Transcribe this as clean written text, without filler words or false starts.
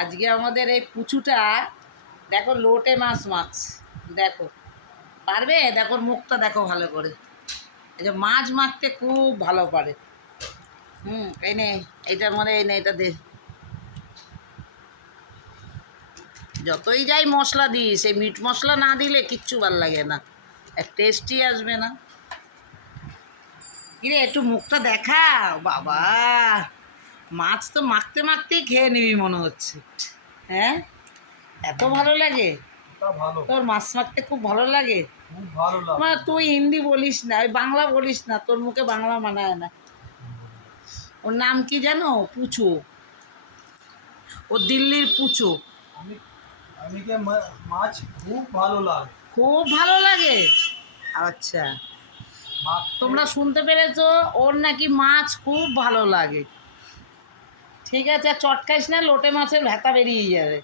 আজকে আমাদের এই পুচুটা দেখো লোটে মাছ মাখছে। দেখো পারবে? দেখো মুখটা দেখো ভালো করে। এই যে মাছ মাখতে খুব ভালো পারে। এই নে, এটার মধ্যে এই নে, এটা দে। যতই যাই মশলা দিস, এই মিট মশলা না দিলে কিচ্ছু ভাল লাগে না, টেস্টই আসবে না। কিরে একটু মুখটা দেখা বাবা, মাছ তো মাখতে মাখতেই খেয়ে নিবি মনে হচ্ছে। হ্যাঁ, এত ভালো লাগে তোর মাছ মাখতে? খুব ভালো লাগে। মানে তুই হিন্দি বলিস না, ওই বাংলা বলিস না, তোর মুখে বাংলা মানায় না। ওর নাম কি জানো? পুচু। ও দিল্লির পুচু। মাছ খুব ভালো লাগে। খুব ভালো লাগে? আচ্ছা, তোমরা শুনতে পেরেছো, ওর নাকি মাছ খুব ভালো লাগে। ঠিক আছে, চটকাইস না, লোটে মাছের ভেতা বেরিয়ে যাবে।